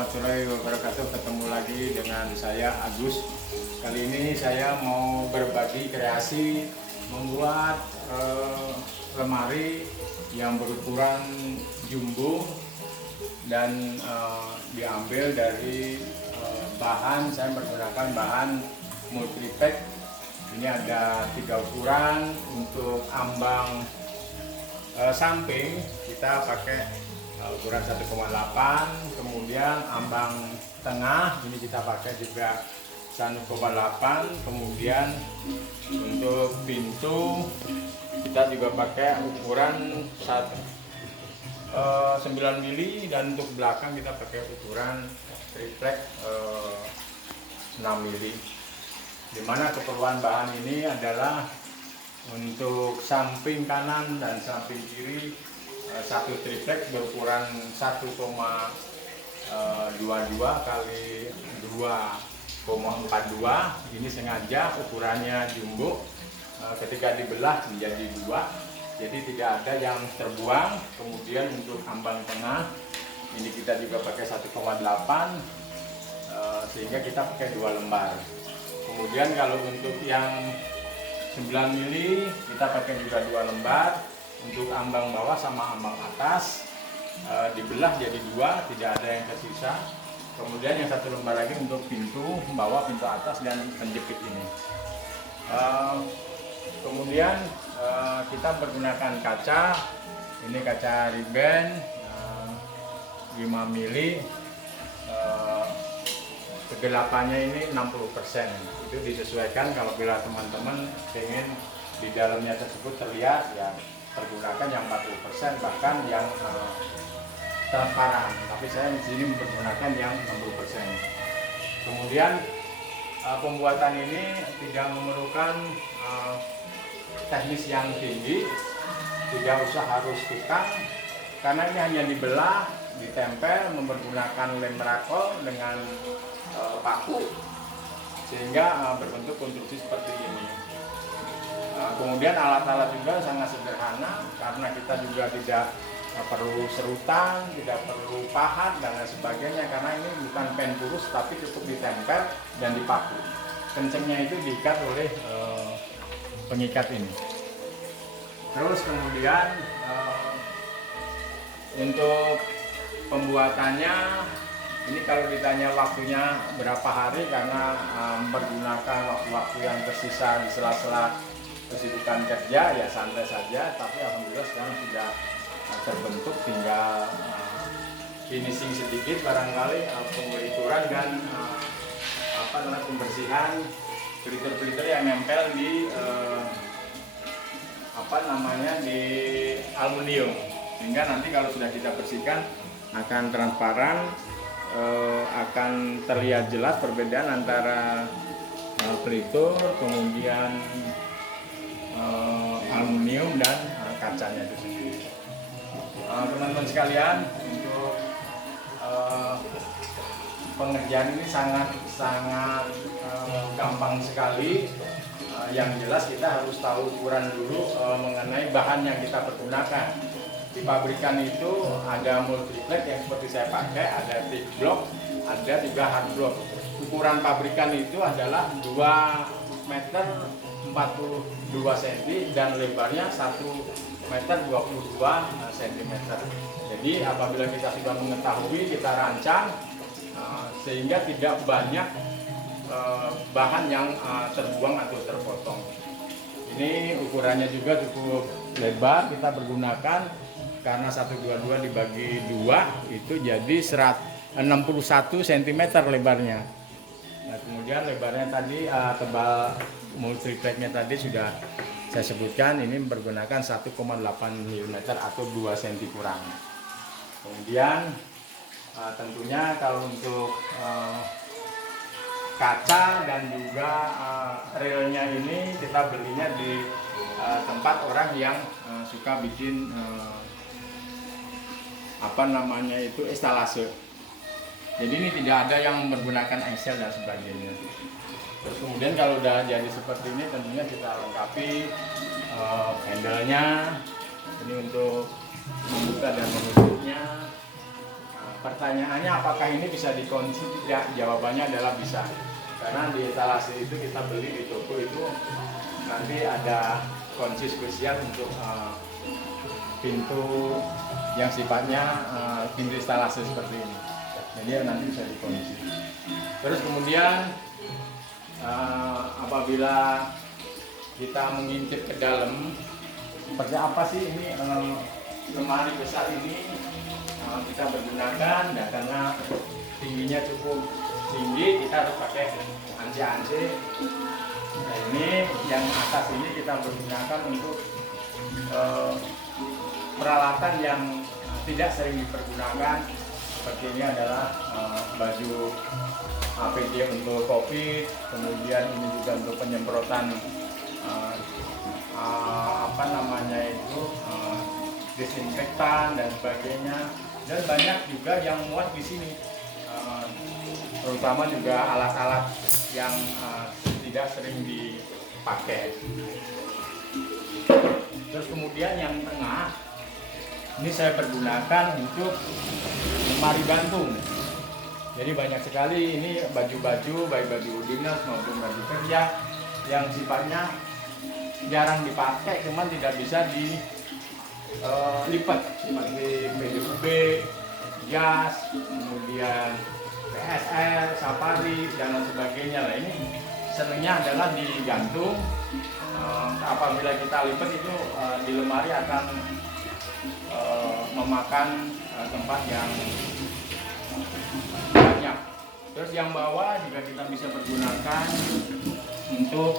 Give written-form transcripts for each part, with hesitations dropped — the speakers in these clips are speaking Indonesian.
warahmatullahi wabarakatuh. Ketemu lagi dengan saya Agus. Kali ini saya mau berbagi kreasi membuat lemari yang berukuran jumbo dan diambil dari bahan. Saya menggunakan bahan multipack. Ini ada 3 ukuran. Untuk ambang samping kita pakai ukuran 1,8, kemudian ambang tengah ini kita pakai juga 1,8, kemudian untuk pintu kita juga pakai ukuran 9 mili, dan untuk belakang kita pakai ukuran triplek 6 mili. Dimana keperluan bahan ini adalah untuk samping kanan dan samping kiri satu triplek berukuran 1,22 kali 2,42. Ini sengaja ukurannya jumbo, ketika dibelah menjadi 2, jadi tidak ada yang terbuang. Kemudian untuk ambang tengah ini kita juga pakai 1,8, sehingga kita pakai 2 lembar. Kemudian kalau untuk yang 9 mili kita pakai juga 2 lembar. Untuk ambang bawah sama ambang atas dibelah jadi 2, tidak ada yang tersisa. Kemudian yang 1 lembar lagi untuk pintu bawah, pintu atas, dan penjepit ini. Kemudian kita menggunakan kaca. Ini kaca Ray-Ban 5 mili. Kegelapannya ini 60%. Itu disesuaikan kalau bila teman-teman ingin di dalamnya tersebut terlihat, ya pergunakan yang 40%, bahkan yang transparan. Tapi saya di sini menggunakan yang 60%. Kemudian pembuatan ini tidak memerlukan teknis yang tinggi, tidak usah harus tukang, karena ini hanya dibelah, ditempel menggunakan lem rakol dengan paku, sehingga berbentuk konstruksi seperti ini. Kemudian alat-alat juga sangat sederhana, karena kita juga tidak perlu serutan, tidak perlu pahat dan lain sebagainya, karena ini bukan pen kurus tapi cukup ditempel dan dipaku. Kencengnya itu diikat oleh pengikat ini. Terus kemudian untuk pembuatannya ini kalau ditanya waktunya berapa hari, karena menggunakan waktu-waktu yang tersisa di sela-sela kesibukan kerja, ya santai saja. Tapi alhamdulillah sekarang sudah terbentuk, tinggal finishing sedikit barangkali, pengukuran dan pembersihan glitter-glitter yang nempel di di aluminium, sehingga nanti kalau sudah kita bersihkan akan transparan, akan terlihat jelas perbedaan antara glitter, kemudian aluminium dan kacanya itu sendiri. Teman-teman sekalian, untuk pengerjaan ini sangat gampang sekali. Yang jelas kita harus tahu ukuran dulu mengenai bahan yang kita pergunakan. Di pabrikan itu ada multiplek yang seperti saya pakai, ada thick block, ada juga hard block. Ukuran pabrikan itu adalah 2 meter 42 cm dan lebarnya 1 meter 22 cm. Jadi apabila kita sudah mengetahui, kita rancang sehingga tidak banyak bahan yang terbuang atau terpotong. Ini ukurannya juga cukup lebar, kita pergunakan karena 122 dibagi 2 itu jadi 61 cm lebarnya. Nah, kemudian lebarnya tadi tebal multipleknya tadi sudah saya sebutkan, ini menggunakan 1,8 mm atau 2 cm kurang. Kemudian tentunya kalau untuk kaca dan juga relnya ini kita belinya di tempat orang yang suka bikin instalase. Jadi ini tidak ada yang menggunakan engsel dan sebagainya. Terus kemudian kalau udah jadi seperti ini, tentunya kita lengkapi handle-nya. Ini untuk membuka dan menutupnya. pertanyaannya apakah ini bisa dikunci? Ya, jawabannya adalah bisa. Karena di etalase itu kita beli di toko itu nanti ada kunci spesial untuk pintu yang sifatnya pintu instalasi seperti ini. Jadi nanti bisa dikunci. Terus kemudian apabila kita mengintip ke dalam, seperti apa sih ini lemari besar ini kita pergunakan, dan karena tingginya cukup tinggi kita harus pakai ansi-ansi. Nah, ini yang atas ini kita pergunakan untuk peralatan yang tidak sering dipergunakan. Seperti ini adalah baju APD untuk COVID, kemudian ini juga untuk penyemprotan disinfektan dan sebagainya, dan banyak juga yang muat di sini, terutama juga alat-alat yang tidak sering dipakai. Terus kemudian yang tengah ini saya pergunakan untuk lemari gantung. Jadi banyak sekali ini baju-baju, baik baju dinas maupun baju kerja yang sifatnya jarang dipakai, cuman tidak bisa dilipat, seperti PDUB, jas, kemudian PSL, Safari dan lain sebagainya. Nah, ini senangnya adalah digantung. Apabila kita lipat itu di lemari akan memakan tempat yang banyak. Terus yang bawah juga kita bisa pergunakan untuk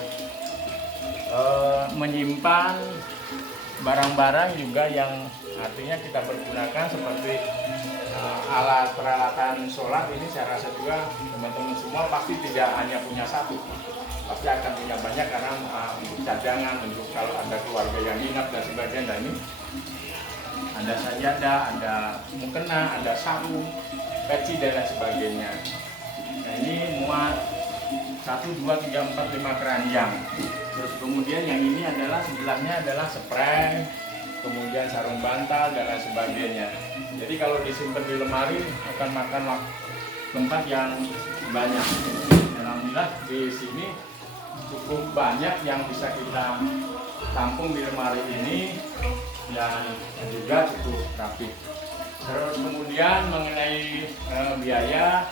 menyimpan barang-barang juga yang artinya kita pergunakan, seperti alat peralatan sholat. Ini saya rasa juga teman-teman semua pasti tidak hanya punya satu, pasti akan punya banyak, karena untuk cadangan, untuk kalau ada keluarga yang nginap dan sebagainya. Nah, ini ada sajadah, ada mukena, ada sarung, peci dan lain sebagainya. Nah, ini muat 1, 2, 3, 4, 5 keranjang. Terus kemudian yang ini adalah sebelahnya adalah spray, kemudian sarung bantal dan lain sebagainya. Jadi kalau disimpan di lemari akan makan tempat yang banyak. Alhamdulillah di sini cukup banyak yang bisa kita tampung di lemari ini, dan juga cukup rapi. Terus kemudian mengenai biaya,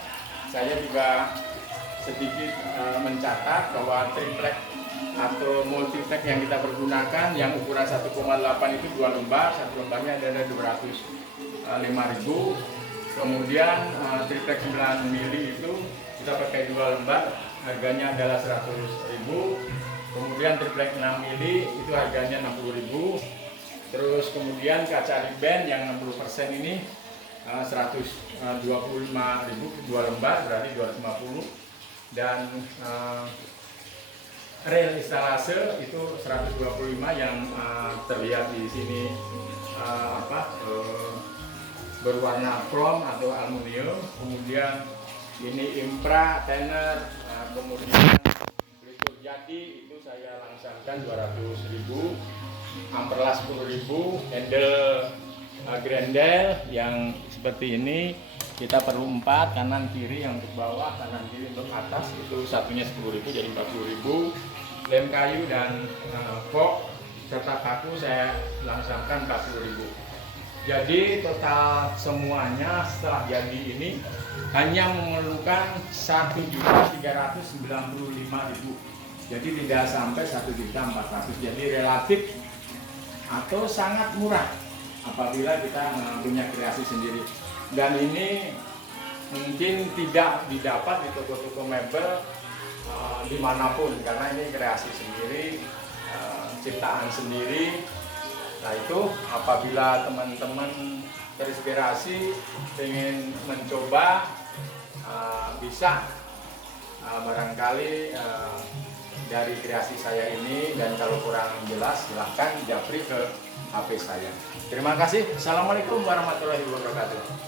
saya juga sedikit mencatat bahwa triplek atau multiplek yang kita pergunakan yang ukuran 1,8 itu 2 lembar, satu lembarnya ada 205.000. Kemudian triplek 9 mili itu kita pakai 2 lembar, harganya adalah 100.000. Kemudian triplek 6 mili itu harganya 60.000. Terus kemudian kaca riben yang 60% ini 125.000 2 lembar, berarti 250. Dan rel instalase itu 125 yang terlihat di sini berwarna chrome atau aluminium. Kemudian ini impra tenor, kemudian pelitur jadi itu saya langsungkan 200.000, amperlas 10.000, handle grendel yang seperti ini kita perlu 4, kanan kiri yang untuk bawah, kanan kiri untuk atas, itu satunya 10.000 jadi 40.000. Lem kayu dan kok serta paku saya langsungkan 40.000. Jadi total semuanya setelah jadi ini hanya memerlukan 1.395.000. Jadi tidak sampai 1.400.000. Jadi relatif atau sangat murah apabila kita punya kreasi sendiri. Dan ini mungkin tidak didapat di toko-toko mebel dimanapun, karena ini kreasi sendiri, ciptaan sendiri. Nah, itu apabila teman-teman terinspirasi ingin mencoba, bisa barangkali dari kreasi saya ini, dan kalau kurang jelas silahkan japri ke HP saya. Terima kasih. Assalamualaikum warahmatullahi wabarakatuh.